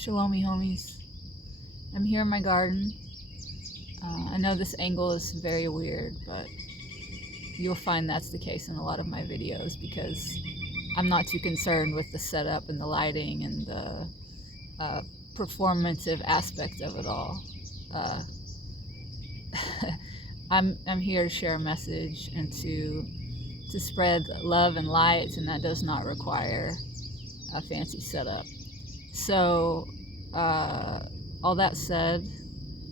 Shalomi homies. I'm here in my garden. I know this angle is very weird, but you'll find that's the case in a lot of my videos because I'm not too concerned with the setup and the lighting and the performative aspect of it all. I'm here to share a message and to spread love and light, and that does not require a fancy setup. So all that said,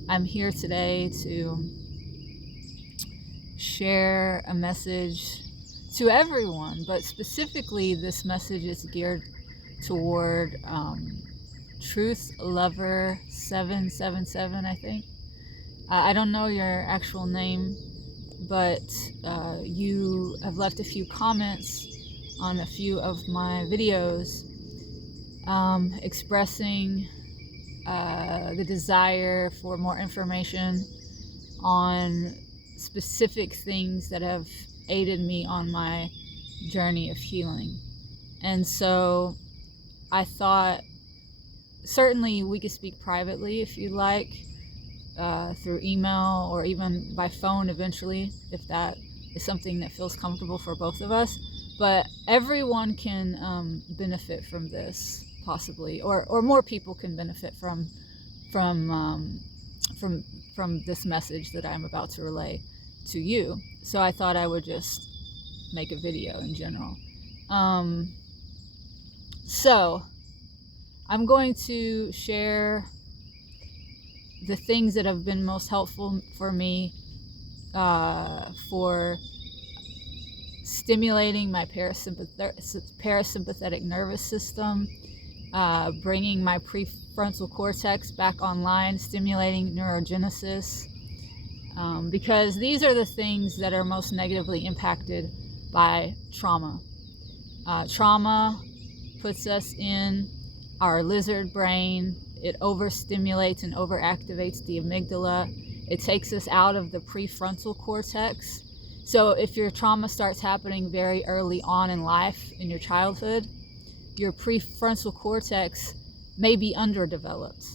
I'm here today to share a message to everyone, but specifically this message is geared toward Truth Lover 777, I think. I don't know your actual name, but you have left a few comments on a few of my videos expressing the desire for more information on specific things that have aided me on my journey of healing. And so I thought certainly we could speak privately if you'd like, through email or even by phone eventually, if that is something that feels comfortable for both of us. But everyone can benefit from this, possibly, or more people can benefit from this message that I'm about to relay to you. So I thought I would just make a video in general. So I'm going to share the things that have been most helpful for me for stimulating my parasympathetic nervous system, bringing my prefrontal cortex back online, stimulating neurogenesis, because these are the things that are most negatively impacted by trauma. Trauma puts us in our lizard brain. It overstimulates and overactivates the amygdala. It takes us out of the prefrontal cortex. So if your trauma starts happening very early on in life, in your childhood, your prefrontal cortex may be underdeveloped.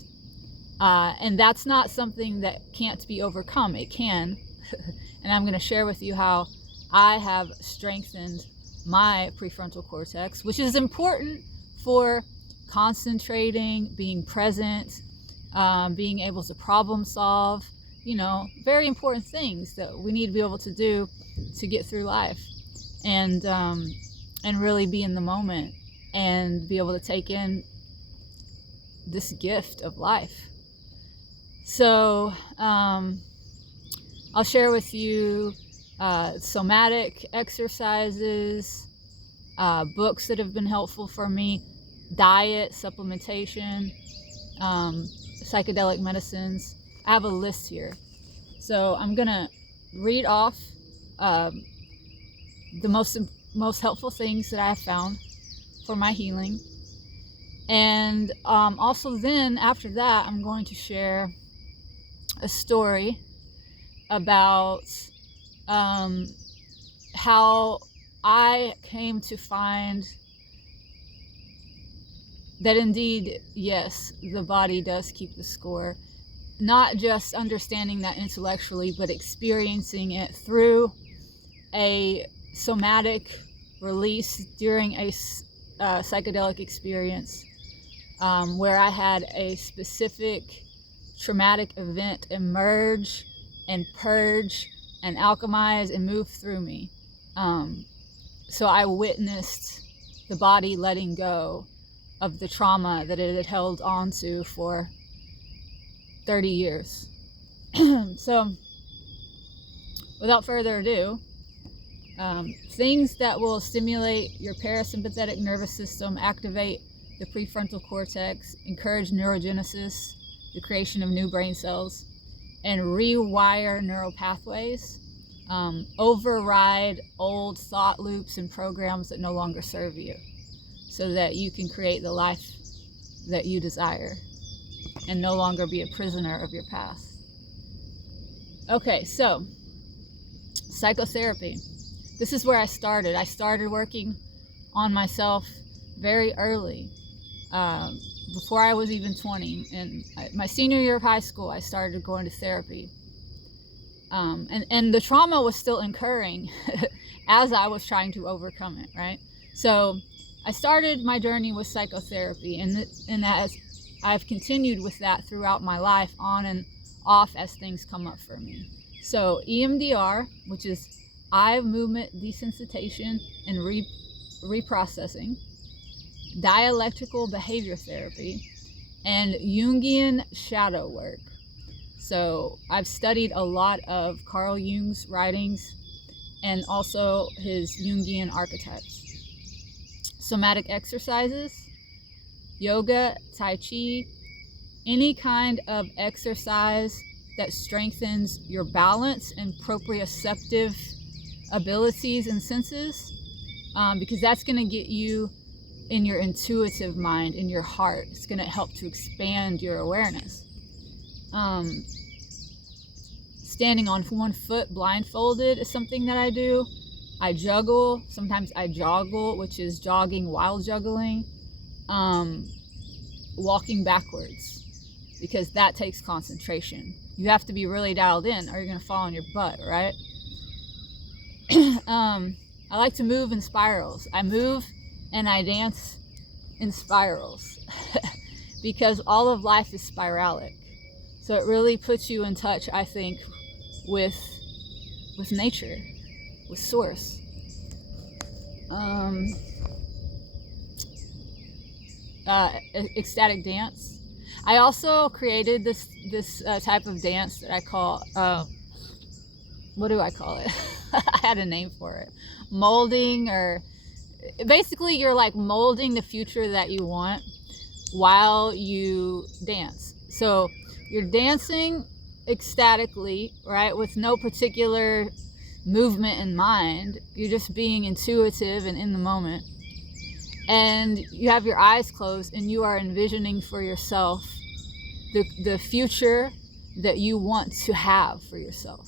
And that's not something that can't be overcome. It can. And I'm going to share with you how I have strengthened my prefrontal cortex, which is important for concentrating, being present, being able to problem solve, very important things that we need to be able to do to get through life, and really be in the moment and be able to take in this gift of life. So I'll share with you somatic exercises, books that have been helpful for me, diet, supplementation, psychedelic medicines. I have a list here. So I'm gonna read off the most helpful things that I have found for my healing. And also then after that, I'm going to share a story about how I came to find that indeed, yes, the body does keep the score. Not just understanding that intellectually, but experiencing it through a somatic release during a psychedelic experience, where I had a specific traumatic event emerge and purge and alchemize and move through me. So I witnessed the body letting go of the trauma that it had held on to for 30 years. So without further ado, things that will stimulate your parasympathetic nervous system, activate the prefrontal cortex, encourage neurogenesis, the creation of new brain cells, and rewire neural pathways, override old thought loops and programs that no longer serve you, so that you can create the life that you desire and no longer be a prisoner of your past. Okay, so psychotherapy. This is where I started. I started working on myself very early. before I was even 20. And my senior year of high school, I started going to therapy. And the trauma was still occurring as I was trying to overcome it, right? So I started my journey with psychotherapy, and as I've continued with that throughout my life, on and off as things come up for me. So EMDR, which is eye movement desensitization and reprocessing, dialectical behavior therapy, and Jungian shadow work. So I've studied a lot of Carl Jung's writings and also his Jungian archetypes. Somatic exercises, yoga, tai chi, any kind of exercise that strengthens your balance and proprioceptive abilities and senses, because that's going to get you in your intuitive mind, in your heart. It's going to help to expand your awareness. Standing on one foot blindfolded is something that I do. I juggle. Sometimes I joggle, which is jogging while juggling. Walking backwards, because that takes concentration. You have to be really dialed in or you're going to fall on your butt, right? I like to move in spirals. I move and I dance in spirals because all of life is spiralic. So it really puts you in touch, I think, with nature, with source. Ecstatic dance. I also created this type of dance that I call, what do I call it? I had a name for it. Molding, or basically you're like molding the future that you want while you dance. So you're dancing ecstatically, right, with no particular movement in mind. You're just being intuitive and in the moment. And you have your eyes closed and you are envisioning for yourself the future that you want to have for yourself.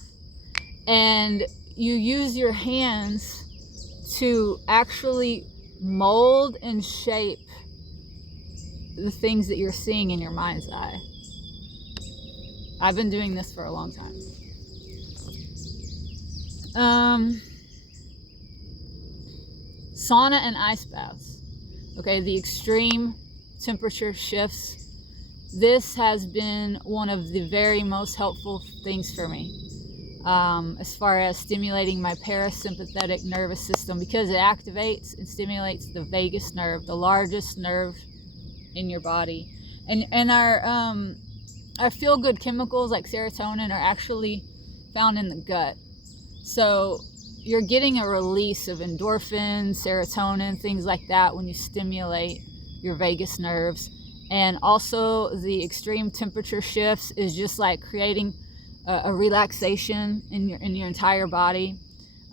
And you use your hands to actually mold and shape the things that you're seeing in your mind's eye. I've been doing this for a long time. Sauna and ice baths. Okay, the extreme temperature shifts. This has been one of the very most helpful things for me, as far as stimulating my parasympathetic nervous system, because it activates and stimulates the vagus nerve, the largest nerve in your body. And our feel-good chemicals like serotonin are actually found in the gut. So you're getting a release of endorphins, serotonin, things like that when you stimulate your vagus nerves. And also the extreme temperature shifts is just like creating a relaxation in your entire body.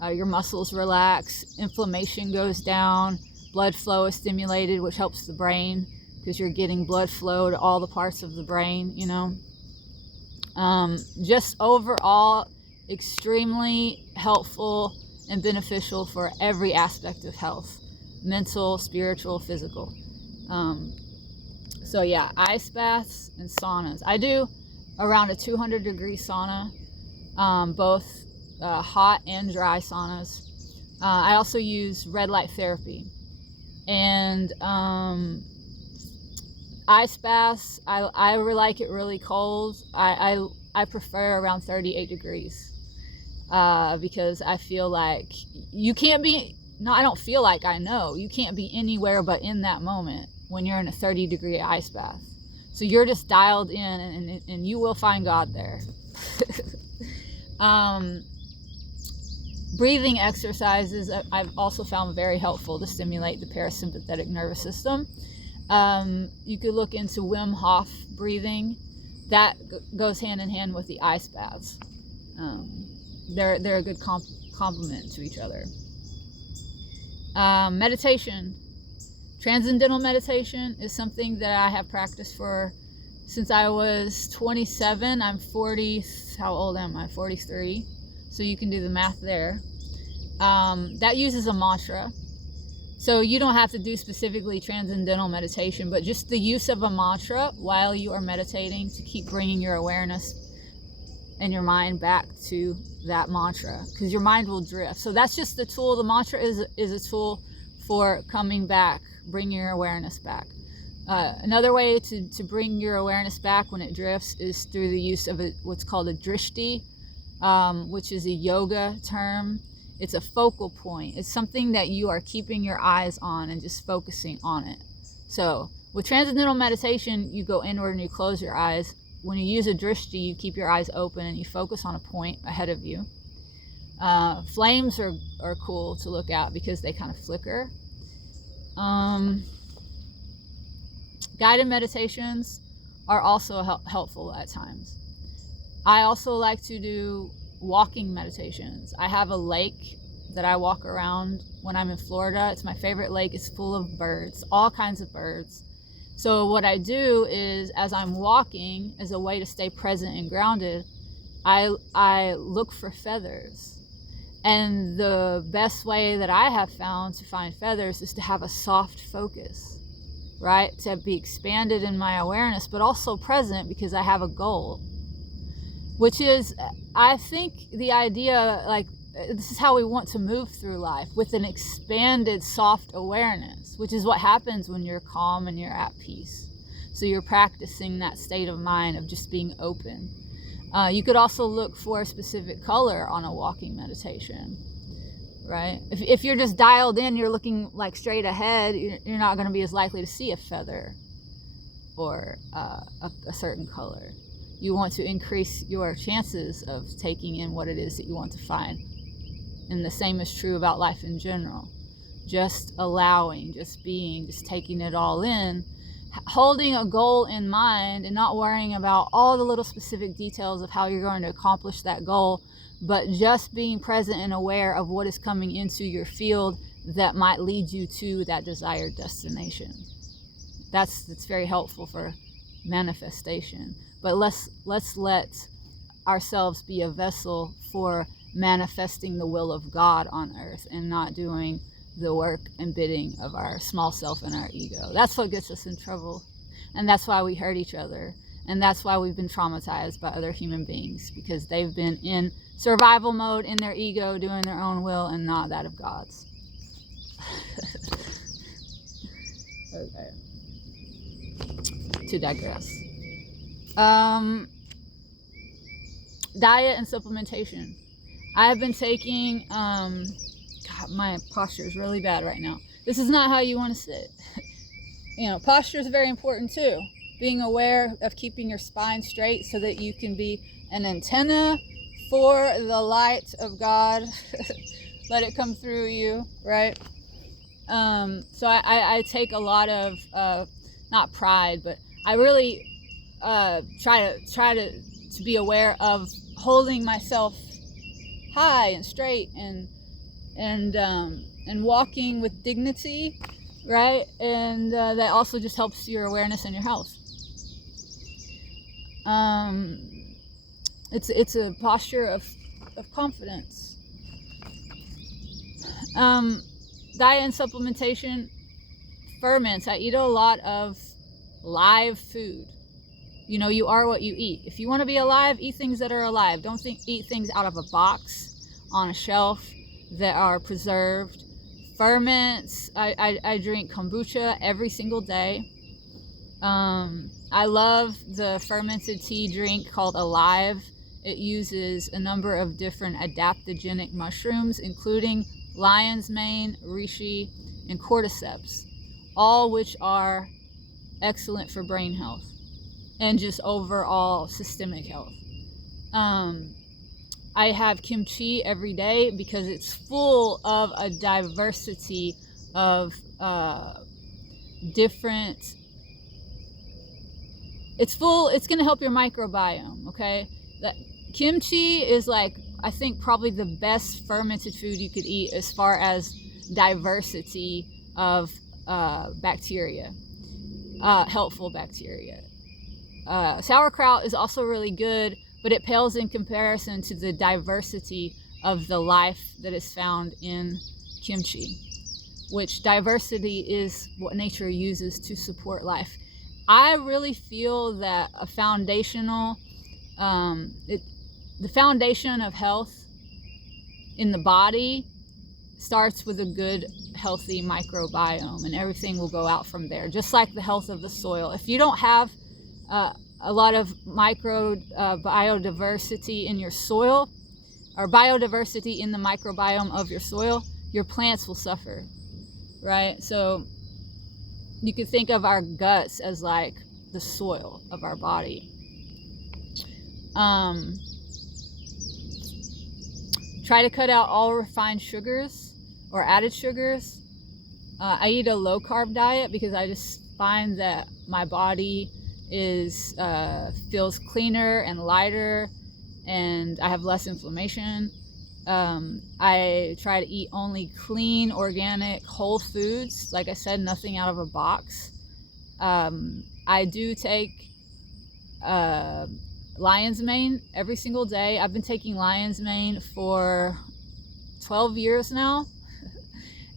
Your muscles relax, inflammation goes down, blood flow is stimulated, which helps the brain because you're getting blood flow to all the parts of the brain, you know. Just overall extremely helpful and beneficial for every aspect of health, mental, spiritual, physical. So yeah, ice baths and saunas. I do around a 200-degree sauna, both hot and dry saunas. I also use red light therapy. And ice baths, I like it really cold. I prefer around 38 degrees. Because I feel like you can't be, no, I don't feel like, I know, you can't be anywhere but in that moment when you're in a 30-degree ice bath. So you're just dialed in and you will find God there. Breathing exercises I've also found very helpful to stimulate the parasympathetic nervous system. You could look into Wim Hof breathing. That goes hand in hand with the ice baths. They're a good complement to each other. Meditation. Transcendental meditation is something that I have practiced for since I was 27. I'm 40. How old am I? 43. So you can do the math there. That uses a mantra So you don't have to do specifically transcendental meditation, but just the use of a mantra while you are meditating to keep bringing your awareness and your mind back to that mantra, because your mind will drift. So that's just the tool. The mantra is a tool for coming back, bringing your awareness back. Another way to bring your awareness back when it drifts is through the use of what's called a drishti, which is a yoga term. It's a focal point. It's something that you are keeping your eyes on and just focusing on it. So with transcendental meditation, you go inward and you close your eyes. When you use a drishti, you keep your eyes open and you focus on a point ahead of you. Flames are cool to look at because they kind of flicker. Guided meditations are also helpful at times. I also like to do walking meditations. I have a lake that I walk around when I'm in Florida. It's my favorite lake. It's full of birds, all kinds of birds. So what I do is, as I'm walking, as a way to stay present and grounded, I look for feathers. And the best way that I have found to find feathers is to have a soft focus, right? To be expanded in my awareness, but also present because I have a goal. Which is, I think, the idea, like, this is how we want to move through life, with an expanded, soft awareness, which is what happens when you're calm and you're at peace. So you're practicing that state of mind of just being open. You could also look for a specific color on a walking meditation, right? If you're just dialed in, you're looking like straight ahead, you're not going to be as likely to see a feather or a certain color. You want to increase your chances of taking in what it is that you want to find. And the same is true about life in general. Just allowing, just being, just taking it all in, holding a goal in mind and not worrying about all the little specific details of how you're going to accomplish that goal, but just being present and aware of what is coming into your field that might lead you to that desired destination. That's very helpful for manifestation. But let's let ourselves be a vessel for manifesting the will of God on earth and not doing the work and bidding of our small self and our ego. That's what gets us in trouble. And that's why we hurt each other. And that's why we've been traumatized by other human beings, because they've been in survival mode in their ego, doing their own will and not that of God's. Okay. To digress. Diet and supplementation. I have been taking, God, my posture is really bad right now. This is not how you want to sit. Posture is very important too. Being aware of keeping your spine straight so that you can be an antenna for the light of God. Let it come through you, right? So I take a lot of, not pride, but I really try to be aware of holding myself high and straight and walking with dignity, right? And that also just helps your awareness and your health. It's a posture of confidence. Diet and supplementation, ferments. I eat a lot of live food. You are what you eat. If you want to be alive, eat things that are alive. Don't eat things out of a box on a shelf that are preserved. Ferments. I drink kombucha every single day. I love the fermented tea drink called Alive. It uses a number of different adaptogenic mushrooms, including lion's mane, reishi, and cordyceps, all which are excellent for brain health and just overall systemic health. I have kimchi every day because it's full of a diversity of different. It's going to help your microbiome, okay? That kimchi is I think probably the best fermented food you could eat as far as diversity of bacteria, helpful bacteria. Sauerkraut is also really good, but it pales in comparison to the diversity of the life that is found in kimchi, which diversity is what nature uses to support life. I really feel that a foundational, the foundation of health in the body starts with a good, healthy microbiome, and everything will go out from there, just like the health of the soil. If you don't have a lot of biodiversity in your soil, or biodiversity in the microbiome of your soil, your plants will suffer, right? So you could think of our guts as like the soil of our body. Try to cut out all refined sugars or added sugars. I eat a low carb diet because I just find that my body feels cleaner and lighter, and I have less inflammation. I try to eat only clean, organic, whole foods. Like I said, nothing out of a box. I do take lion's mane every single day. I've been taking lion's mane for 12 years now,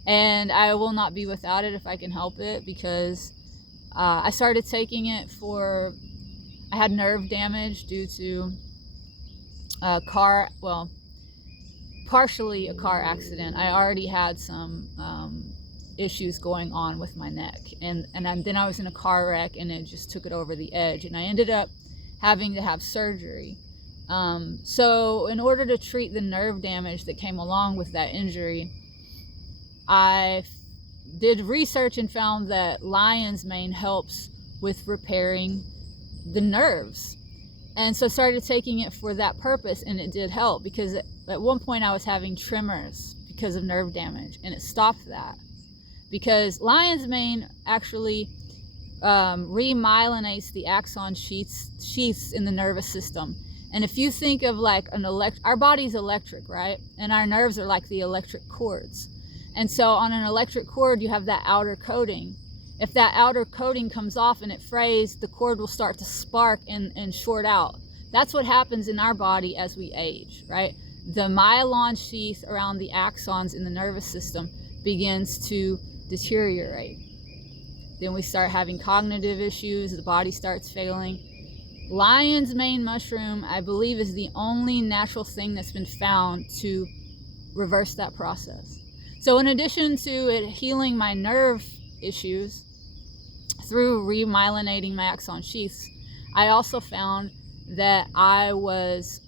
and I will not be without it if I can help it, because I started taking it I had nerve damage due to partially a car accident. I already had some issues going on with my neck, and then I was in a car wreck, and it just took it over the edge, and I ended up having to have surgery. So in order to treat the nerve damage that came along with that injury, I did research and found that lion's mane helps with repairing the nerves. And so I started taking it for that purpose, and it did help, because at one point I was having tremors because of nerve damage, and it stopped that. Because lion's mane actually remyelinates the axon sheaths in the nervous system. And if you think of like our body's electric, right? And our nerves are like the electric cords. And so on an electric cord, you have that outer coating. If that outer coating comes off and it frays, the cord will start to spark and short out. That's what happens in our body as we age, right? The myelin sheath around the axons in the nervous system begins to deteriorate. Then we start having cognitive issues, the body starts failing. Lion's mane mushroom, I believe, is the only natural thing that's been found to reverse that process. So in addition to it healing my nerve issues through remyelinating my axon sheaths, I also found that I was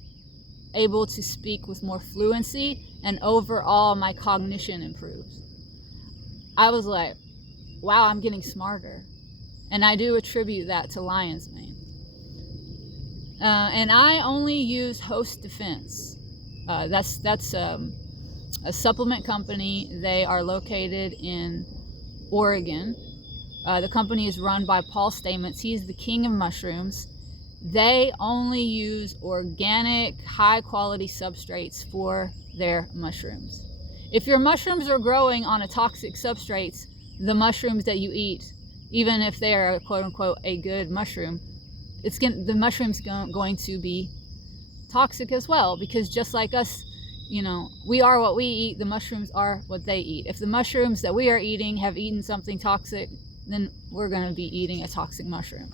able to speak with more fluency, and overall my cognition improved. I was like, wow, I'm getting smarter. And I do attribute that to lion's mane. And I only use Host Defense. That's a supplement company. They are located in Oregon. The company is run by Paul Stamets. He's the king of mushrooms. They only use organic, high-quality substrates for their mushrooms. If your mushrooms are growing on a toxic substrates, the mushrooms that you eat, even if they are quote-unquote a good mushroom, the mushroom's going to be toxic as well, because just like us, we are what we eat, the mushrooms are what they eat. If the mushrooms that we are eating have eaten something toxic, then we're going to be eating a toxic mushroom.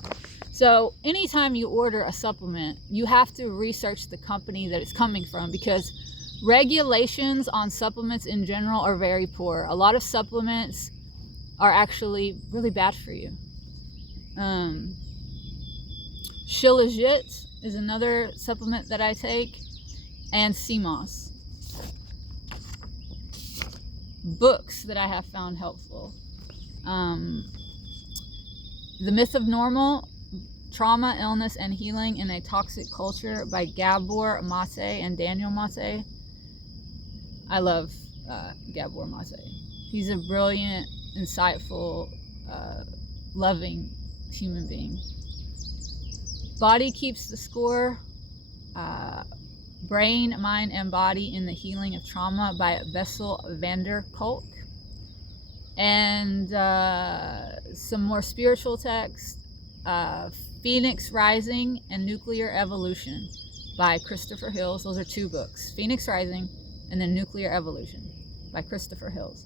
So anytime you order a supplement, you have to research the company that it's coming from, because regulations on supplements in general are very poor. A lot of supplements are actually really bad for you. Shilajit is another supplement that I take, and sea moss. Books that I have found helpful. The Myth of Normal, Trauma, Illness, and Healing in a Toxic Culture by Gabor Mate and Daniel Mate. I love Gabor Mate. He's a brilliant, insightful, loving human being. Body Keeps the Score, Brain, Mind, and Body in the Healing of Trauma by Bessel van der Kolk. And some more spiritual texts, Phoenix Rising and Nuclear Evolution by Christopher Hills. Those are two books, Phoenix Rising and then Nuclear Evolution by Christopher Hills.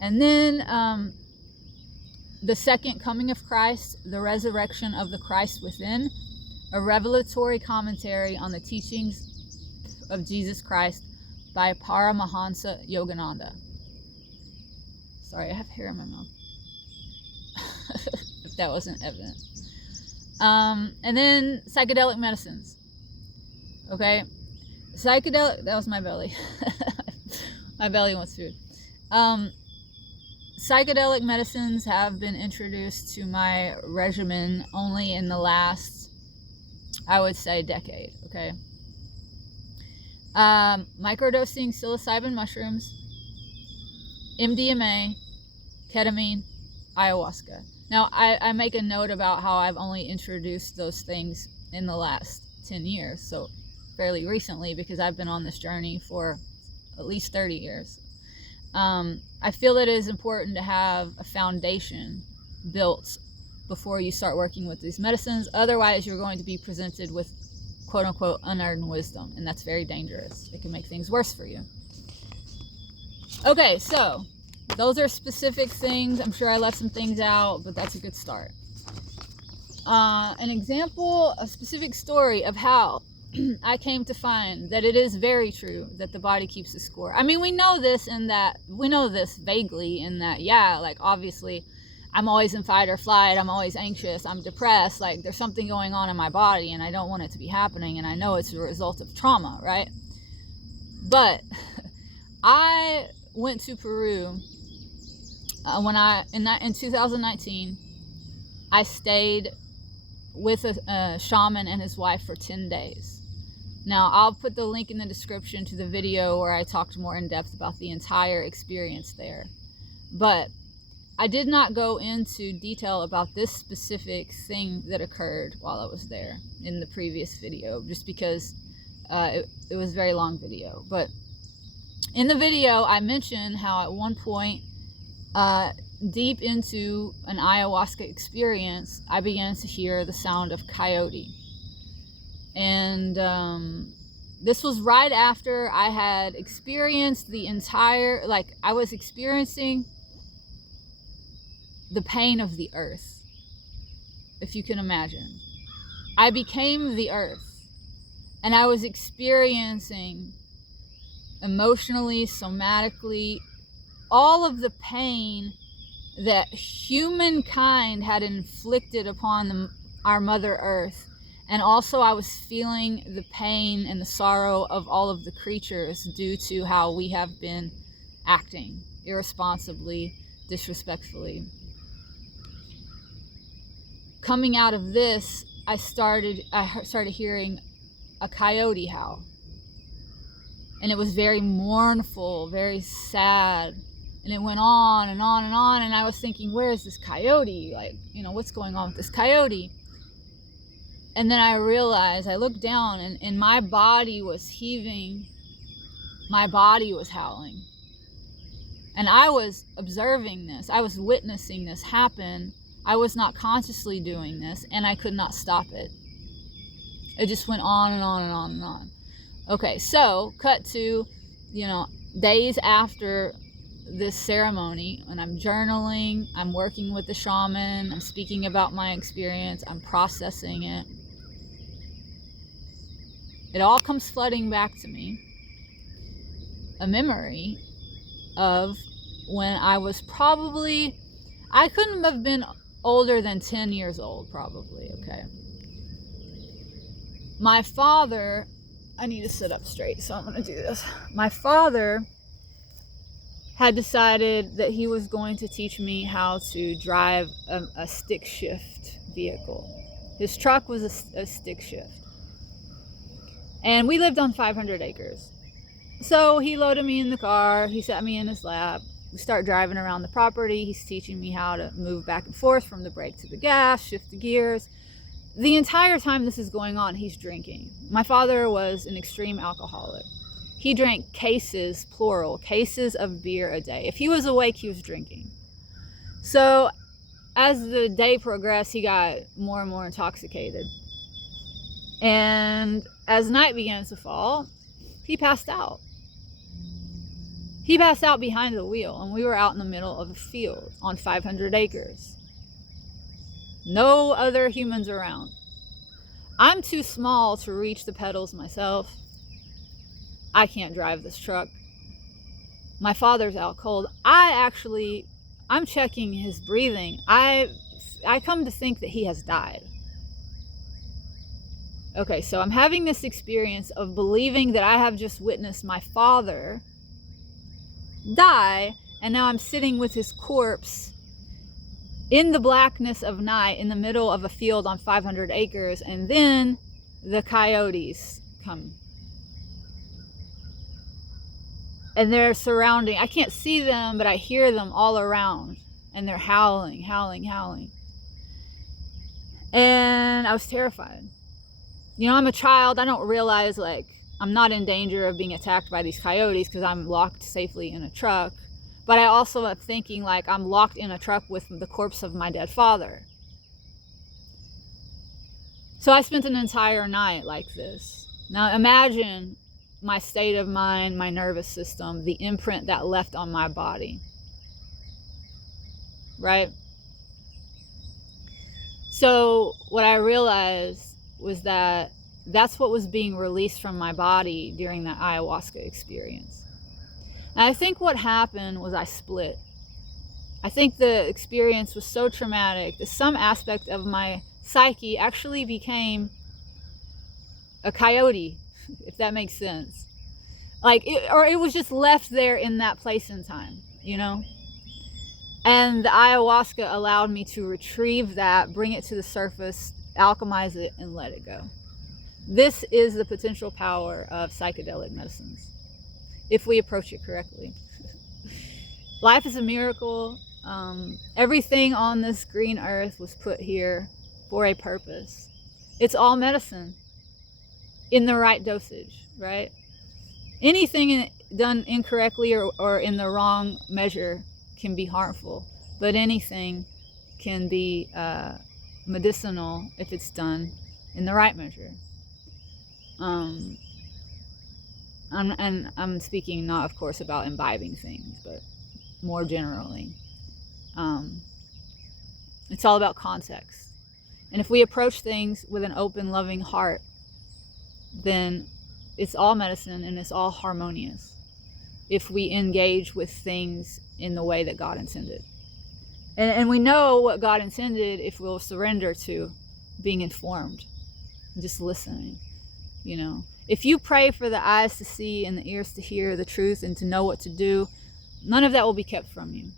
And then The Second Coming of Christ, The Resurrection of the Christ Within, a revelatory commentary on the teachings of Jesus Christ by Paramahansa Yogananda. Sorry, I have hair in my mouth. If that wasn't evident. And then Psychedelic Medicines. Okay? That was my belly. My belly wants food. Psychedelic medicines have been introduced to my regimen only in the last, I would say, decade, okay? Microdosing psilocybin mushrooms, MDMA, ketamine, ayahuasca. Now, I make a note about how I've only introduced those things in the last 10 years, so fairly recently, because I've been on this journey for at least 30 years. I feel that it is important to have a foundation built before you start working with these medicines. Otherwise, you're going to be presented with quote-unquote unearned wisdom, and that's very dangerous. It can make things worse for you. Okay, so those are specific things. I'm sure I left some things out, but that's a good start. An example, a specific story of how I came to find that it is very true that the body keeps the score. I mean, we know this vaguely in that, yeah, like obviously I'm always in fight or flight, I'm always anxious, I'm depressed, like there's something going on in my body and I don't want it to be happening, and I know it's a result of trauma, right? But I went to Peru in 2019. I stayed with a shaman and his wife for 10 days. Now, I'll put the link in the description to the video where I talked more in depth about the entire experience there. But I did not go into detail about this specific thing that occurred while I was there in the previous video, just because it was a very long video. But in the video, I mentioned how at one point, deep into an ayahuasca experience, I began to hear the sound of coyote. And this was right after I had experienced I was experiencing the pain of the earth, if you can imagine. I became the earth, and I was experiencing emotionally, somatically, all of the pain that humankind had inflicted upon our Mother Earth. And also I was feeling the pain and the sorrow of all of the creatures due to how we have been acting irresponsibly, disrespectfully. Coming out of this, I started hearing a coyote howl. And it was very mournful, very sad. And it went on and on and on. And I was thinking, where is this coyote? Like, what's going on with this coyote? And then I realized, I looked down and my body was heaving. My body was howling. And I was observing this. I was witnessing this happen. I was not consciously doing this, and I could not stop it. It just went on and on and on and on. Okay, so cut to, days after this ceremony, and I'm journaling, I'm working with the shaman, I'm speaking about my experience, I'm processing it. It all comes flooding back to me. A memory of when I was I couldn't have been older than 10 years old, probably, okay? My father, I need to sit up straight, so I'm going to do this. My father had decided that he was going to teach me how to drive a stick shift vehicle. His truck was a stick shift. And we lived on 500 acres. So he loaded me in the car, he sat me in his lap, we start driving around the property, he's teaching me how to move back and forth from the brake to the gas, shift the gears. The entire time this is going on, he's drinking. My father was an extreme alcoholic. He drank cases, plural, cases of beer a day. If he was awake, he was drinking. So as the day progressed, he got more and more intoxicated. And as night began to fall, he passed out. He passed out behind the wheel, and we were out in the middle of a field on 500 acres. No other humans around. I'm too small to reach the pedals myself. I can't drive this truck. My father's out cold. I'm checking his breathing. I come to think that he has died. Okay, so I'm having this experience of believing that I have just witnessed my father die, and now I'm sitting with his corpse in the blackness of night in the middle of a field on 500 acres, and then the coyotes come. And they're surrounding. I can't see them, but I hear them all around, and they're howling, howling, howling. And I was terrified. You know, I'm a child. I don't realize, like, I'm not in danger of being attacked by these coyotes because I'm locked safely in a truck. But I also am thinking, like, I'm locked in a truck with the corpse of my dead father. So I spent an entire night like this. Now imagine my state of mind, my nervous system, the imprint that left on my body. Right? So what I realized was that that's what was being released from my body during that ayahuasca experience. And I think what happened was I split. I think the experience was so traumatic that some aspect of my psyche actually became a coyote, if that makes sense. Or it was just left there in that place and time, you know? And the ayahuasca allowed me to retrieve that, bring it to the surface, alchemize it, and let it go. This is the potential power of psychedelic medicines, if we approach it correctly. Life is a miracle. Everything on this green earth was put here for a purpose. It's all medicine in the right dosage, right? Anything done incorrectly or in the wrong measure can be harmful, but anything can be medicinal if it's done in the right measure. I'm speaking not, of course, about imbibing things, but more generally. It's all about context. And if we approach things with an open, loving heart, then it's all medicine and it's all harmonious if we engage with things in the way that God intended. And we know what God intended if we'll surrender to being informed, just listening, you know. If you pray for the eyes to see and the ears to hear the truth and to know what to do, none of that will be kept from you.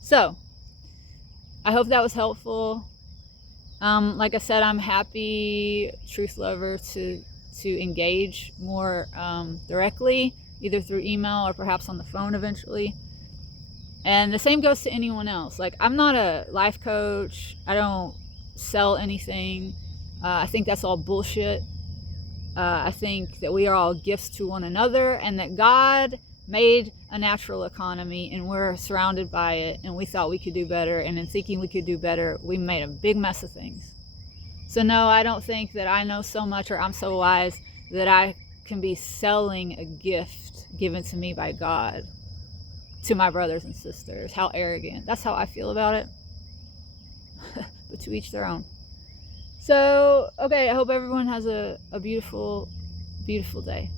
So, I hope that was helpful. Like I said, I'm happy, truth lover, to engage more directly, either through email or perhaps on the phone eventually. And the same goes to anyone else. Like, I'm not a life coach. I don't sell anything. I think that's all bullshit. I think that we are all gifts to one another, and that God made a natural economy and we're surrounded by it, and we thought we could do better, and in thinking we could do better, we made a big mess of things. So no, I don't think that I know so much or I'm so wise that I can be selling a gift given to me by God to my brothers and sisters. How arrogant. That's how I feel about it. But to each their own. So, okay, I hope everyone has a beautiful, beautiful day.